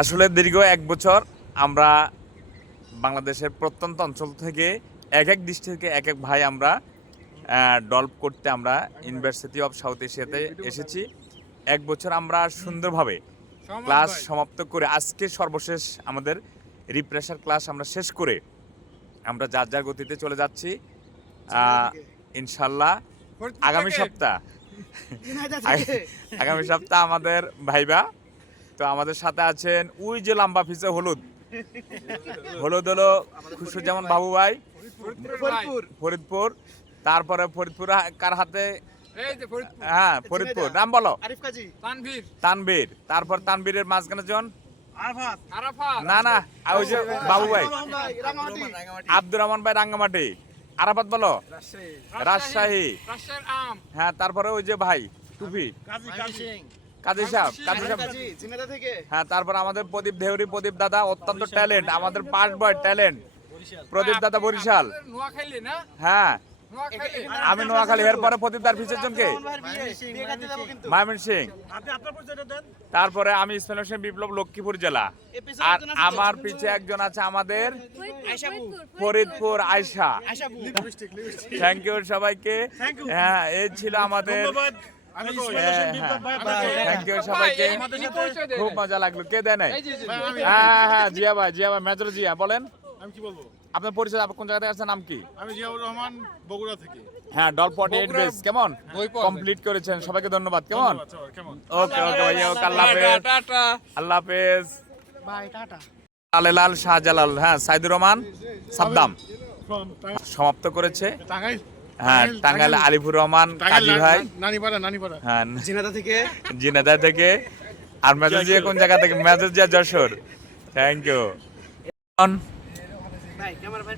আসলে দীর্ঘ 1 বছর আমরা বাংলাদেশের প্রত্যন্ত অঞ্চল থেকে এক এক ডিস্ট্রিক্ট থেকে এক এক ভাই আমরা ডলপ করতে আমরা ইউনিভার্সিটি অফ সাউথ এশিয়াতে এসেছি। 1 বছর আমরা সুন্দরভাবে ক্লাস সমাপ্ত করে আজকে সর্বশেষ আমাদের রিফ্রেশার ক্লাস আমরা শেষ করে আমরা যার যার গতিতে চলে যাচ্ছি ইনশাল্লাহ। আগামী সপ্তাহ আমাদের ভাইবা, তো আমাদের সাথে আছেন ওই যে লম্বা ফিসে হলুদ হলো খুশুজ্জামান বাবু ভাই ফরিদপুর। তারপরে ফরিদপুর কার হাতে? হ্যাঁ ফরিদপুর, নাম বলো। তানভীর। তারপর তানভীরের মাঝখানে জন না ওই যে বাবু ভাই আব্দুর রহমান ভাই রাঙ্গামাটি। আরাফাত বলো রাজশাহী। হ্যাঁ তারপরে ওই যে ভাই টুপি কাজী সাহেব হ্যাঁ। তারপর আমাদের প্রদীপ দেহরি, প্রদীপ দাদা অত্যন্ত ট্যালেন্ট, আমাদের পাস বয় ট্যালেন্ট প্রদীপ দাদা বরিশাল। হ্যাঁ আমি নোয়াখালী। এরপরে প্রদীপ দার পিছের জনকে ময়মন সিং। তারপরে আমি ইসমাইল হোসেন বিপ্লব, লক্ষ্মীপুর জেলা। আর আমার পিছে একজন আছে আমাদের ফরিদপুর আয়শা। থ্যাংক ইউ সবাইকে। হ্যাঁ এই ছিল আমাদের। থ্যাংক ইউ সবাইকে, খুব মজা লাগলো। কে দেয় নাই? হ্যাঁ জিয়া ভাই মেজর জিয়া বলেন। আমি কি বলবো? আপনার পরিচয়, আপনি কোন জায়গা থেকে আসছেন, নাম কি? আমি জিয়াউর রহমান, বগুড়া থেকে। হ্যাঁ ডল 48 বেস কেমন কমপ্লিট করেছেন, সবাইকে ধন্যবাদ। কেমন? ওকে ভাইয়া, ওকে আল্লাহ হাফেজ। আল্লাহ হাফেজ বাই, টাটা। লাল শাহজালাল, হ্যাঁ সাইদুর রহমান সাদ্দাম সমাপ্ত করেছে। হ্যাঁ টাঙ্গাইল আলিফুর রহমান কাজী ভাই, নানিপাড়া। হ্যাঁ জিনাদা থেকে। আর মেজর জিয়া কোন জায়গা থেকে? Major Zia Jessore. Thank you. ভাই ক্যামেরা ভাই